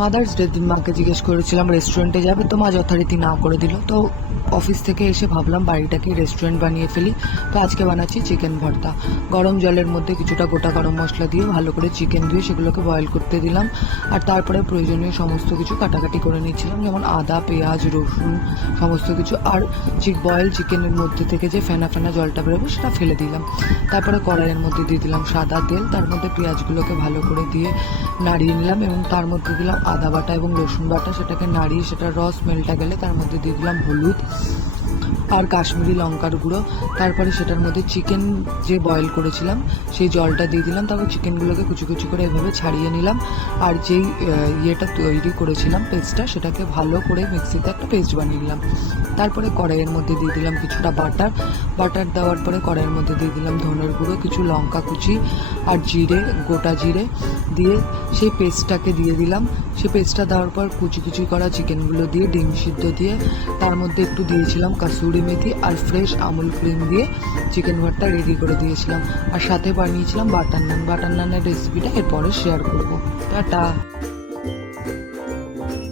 Mother's ডের দিন মাকে জিজ্ঞেস করেছিলাম রেস্টুরেন্টে যাবে, তো মা যথারীতি না করে দিল। তো অফিস থেকে এসে ভাবলাম বাড়িটাকে রেস্টুরেন্ট বানিয়ে ফেলি। তো আজকে বানাচ্ছি চিকেন ভর্তা। গরম জলের মধ্যে কিছুটা গোটা গরম মশলা দিয়ে ভালো করে চিকেন ধুয়ে সেগুলোকে বয়েল করতে দিলাম। আর তারপরে প্রয়োজনীয় সমস্ত কিছু কাটাকাটি করে নিচ্ছিলাম, যেমন আদা, পেঁয়াজ, রসুন সমস্ত কিছু। আর বয়েল চিকেনের মধ্যে থেকে যে ফেনা ফেনা জলটা বেরোবে সেটা ফেলে দিলাম। তারপরে কড়াইয়ের মধ্যে দিয়ে দিলাম সাদা তেল, তার মধ্যে পেঁয়াজগুলোকে ভালো করে দিয়ে নাড়িয়ে নিলাম এবং তার মধ্যে দিলাম আদা বাটা এবং রসুন বাটা। সেটাকে নাড়িয়ে সেটার রস স্মেলটা গেলে তার মধ্যে দিয়ে দিলাম হলুদ আর কাশ্মীরি লঙ্কার গুঁড়ো। তারপরে সেটার মধ্যে চিকেন যে বয়েল করেছিলাম সেই জলটা দিয়ে দিলাম। তারপর চিকেনগুলোকে কুচি কুচি করে এভাবে ছাড়িয়ে নিলাম। আর যেই ইয়েটা তৈরি করেছিলাম পেস্টটা, সেটাকে ভালো করে মিক্সিতে একটা পেস্ট বানিয়ে নিলাম। তারপরে কড়াইয়ের মধ্যে দিয়ে দিলাম কিছুটা বাটার দেওয়ার পরে কড়াইয়ের মধ্যে দিয়ে দিলাম ধনের গুঁড়ো, কিছু লঙ্কা কুচি আর জিরে, গোটা জিরে দিয়ে সেই পেস্টটাকে দিয়ে দিলাম। সেই পেস্টটা দেওয়ার পর কুচি কুচি করা চিকেনগুলো দিয়ে ডিম সিদ্ধ দিয়ে তার মধ্যে একটু দিয়েছিলাম কাসুরি মেথি আর ফ্রেশ আমুল ক্রিম দিয়ে চিকেন ভর্তা রেডি করে দিয়েছিলাম। আর সাথে বানিয়েছিলাম বাটার নানের রেসিপিটা এরপরে শেয়ার করবো। টাটা।